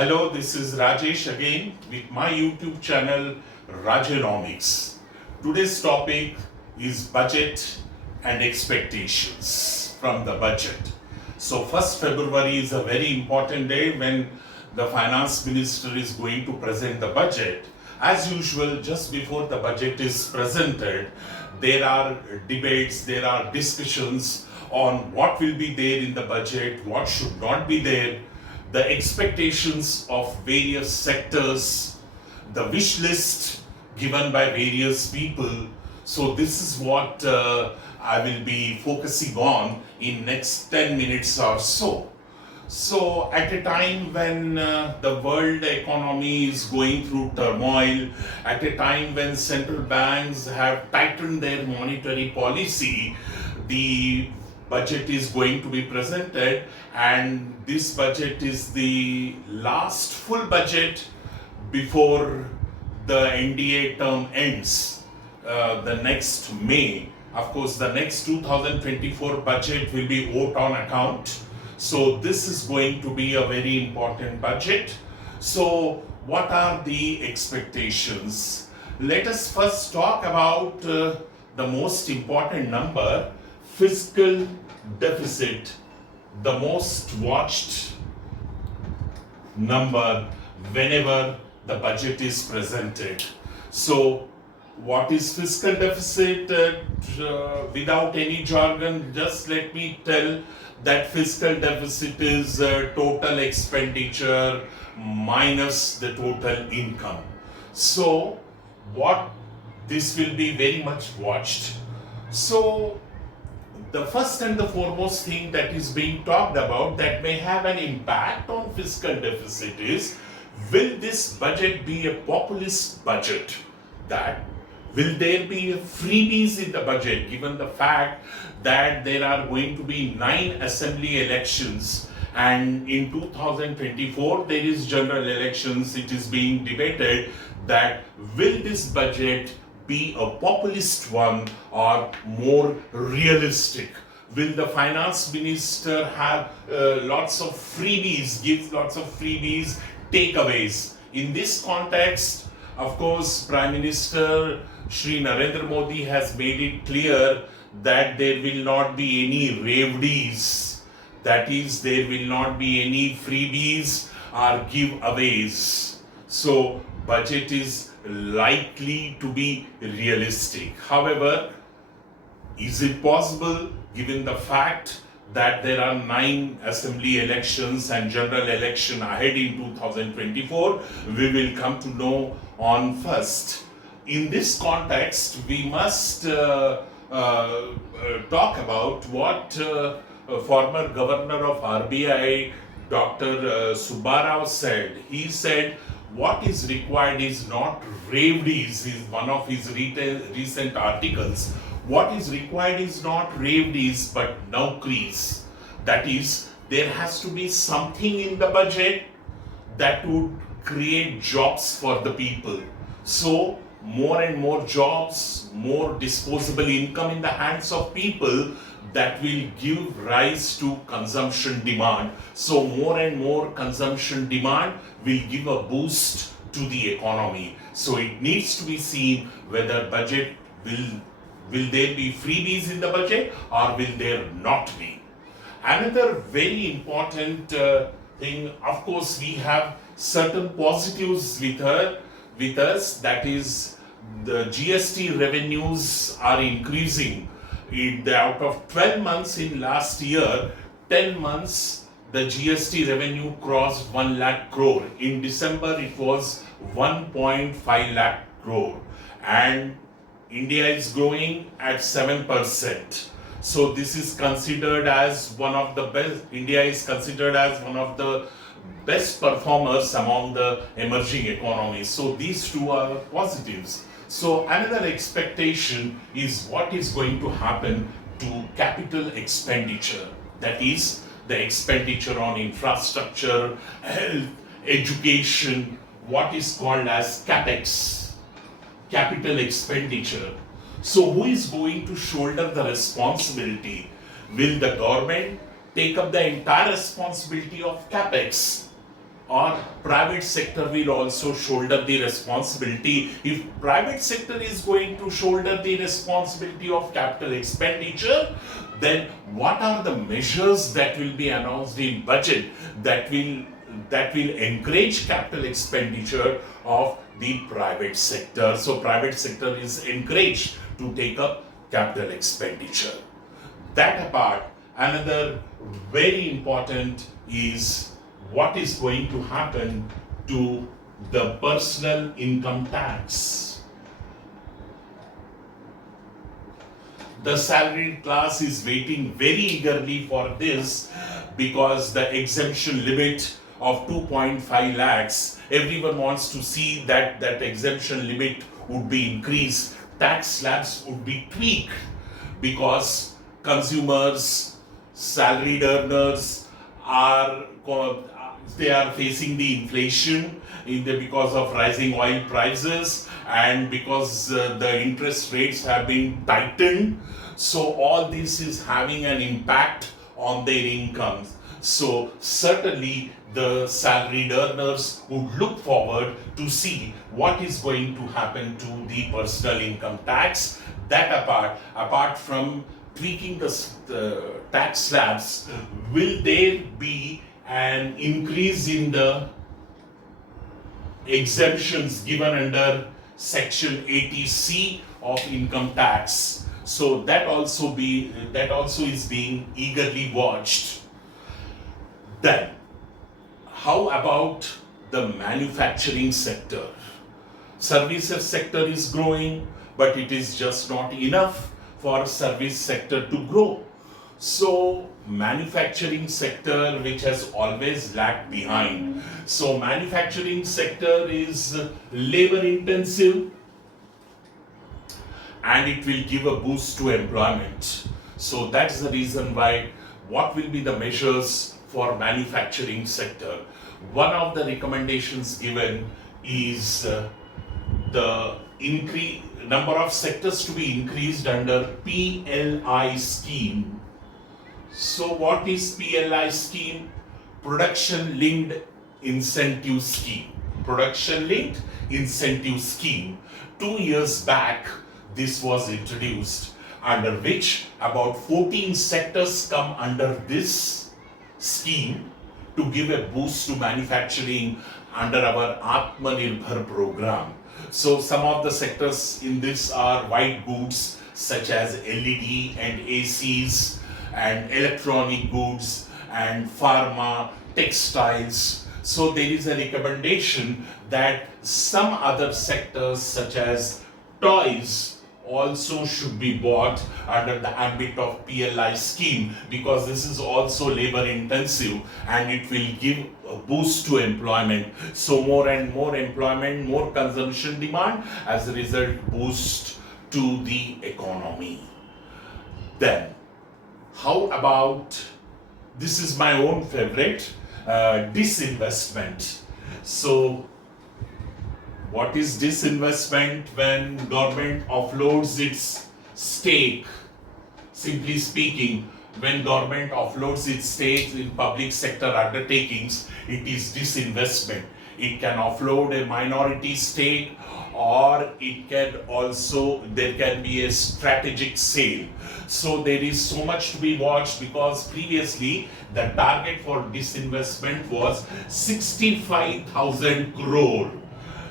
Hello, this is Rajesh again with my YouTube channel Rajenomics. Today's topic is budget and expectations from the budget. So 1st February is a very important day when the finance minister is going to present the budget. As usual, just before the budget is presented, there are debates, there are discussions on what will be there in the budget, what should not be there, the expectations of various sectors, the wish list given by various people. So this is what I will be focusing on in next 10 minutes or so. So at a time when the world economy is going through turmoil, at a time when central banks have tightened their monetary policy, the budget is going to be presented, and this budget is the last full budget before the NDA term ends the next May. Of course, the next 2024 budget will be vote on account. So this is going to be a very important budget. So what are the expectations? Let us first talk about the most important number, fiscal deficit, the most watched number whenever the budget is presented. So what is fiscal deficit? Without any jargon, just let me tell that fiscal deficit is total expenditure minus the total income. So what this will be very much watched. So the first and the foremost thing that is being talked about that may have an impact on fiscal deficit is, will this budget be a populist budget? That will there be freebies in the budget, given the fact that there are going to be 9 assembly elections, and in 2024 there is general elections. It is being debated that will this budget be a populist one or more realistic? Will the finance minister have lots of freebies, give lots of freebies, takeaways? In this context, of course, Prime Minister Shri Narendra Modi has made it clear that there will not be any revdies. That is, there will not be any freebies or giveaways. So, budget is likely to be realistic. However, is it possible, given the fact that there are 9 assembly elections and general election ahead in 2024, we will come to know on first. In this context, we must talk about what former governor of RBI, Dr. Subbarao said. He said, what is required is not revdies, is one of his recent articles. What is required is not revdies but naukris. That is, there has to be something in the budget that would create jobs for the people. So, more and more jobs, more disposable income in the hands of people, that will give rise to consumption demand. So more and more consumption demand will give a boost to the economy. So it needs to be seen whether budget will there be freebies in the budget or will there not be. Another very important thing, of course, we have certain positives with us, that is the GST revenues are increasing. Out of 12 months in last year, 10 months the GST revenue crossed 1 lakh crore. In December it was 1.5 lakh crore, and India is growing at 7%. So this is considered as one of the best. India is considered as one of the best performers among the emerging economies. So these two are positives. So another expectation is what is going to happen to capital expenditure. That is, the expenditure on infrastructure, health, education, what is called as CapEx, capital expenditure. So who is going to shoulder the responsibility? Will the government take up the entire responsibility of CapEx? or private sector will also shoulder the responsibility. If private sector is going to shoulder the responsibility of capital expenditure, then what are the measures that will be announced in budget that will encourage capital expenditure of the private sector? So private sector is encouraged to take up capital expenditure. That apart, another very important is what is going to happen to the personal income tax. The salaried class is waiting very eagerly for this because the exemption limit of 2.5 lakhs, everyone wants to see that that exemption limit would be increased, tax slabs would be tweaked, because consumers, salaried earners are facing the inflation because of rising oil prices, and because the interest rates have been tightened. So all this is having an impact on their incomes. So certainly the salaried earners would look forward to see what is going to happen to the personal income tax. That apart from tweaking the tax slabs, will there be an increase in the exemptions given under section 80C of income tax? So that also is being eagerly watched. Then, how about the manufacturing sector? Services sector is growing, but it is just not enough for service sector to grow. So manufacturing sector, which has always lagged behind. So manufacturing sector is labor intensive, and it will give a boost to employment. So that's the reason why, what will be the measures for manufacturing sector? One of the recommendations given is the number of sectors to be increased under PLI scheme. So what is PLI scheme? Production linked incentive scheme. Production linked incentive scheme. 2 years back, this was introduced, under which about 14 sectors come under this scheme to give a boost to manufacturing under our Atmanirbhar program. So some of the sectors in this are white goods such as LED and ACs, and electronic goods, and pharma, textiles. So there is a recommendation that some other sectors such as toys also should be bought under the ambit of PLI scheme, because this is also labor intensive and it will give a boost to employment. So more and more employment, more consumption demand, as a result boost to the economy. Then how about, this is my own favorite, disinvestment. So what is disinvestment? When government offloads its stake. Simply speaking, when government offloads its stake in public sector undertakings, it is disinvestment. It can offload a minority stake, or it can also, there can be a strategic sale. So there is so much to be watched, because previously the target for disinvestment was 65,000 crore.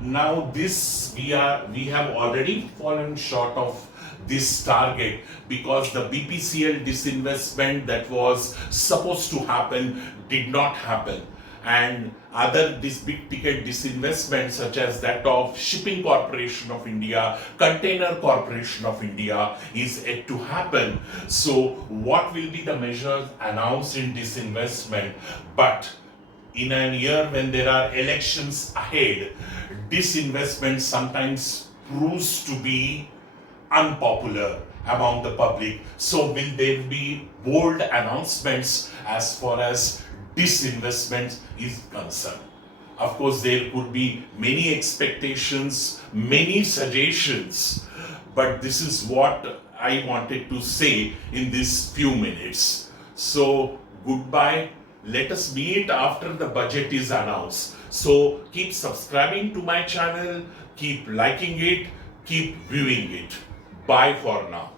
Now this we have already fallen short of this target, because the BPCL disinvestment that was supposed to happen did not happen, and other this big ticket disinvestment such as that of Shipping Corporation of India, Container Corporation of India is yet to happen. So what will be the measures announced in disinvestment? But in a year when there are elections ahead, disinvestment sometimes proves to be unpopular among the public. So will there be bold announcements as far as disinvestment is concerned? Of course, there could be many expectations, many suggestions, but this is what I wanted to say in these few minutes. So goodbye. Let us meet after the budget is announced. So keep subscribing to my channel, keep liking it, keep viewing it. Bye for now.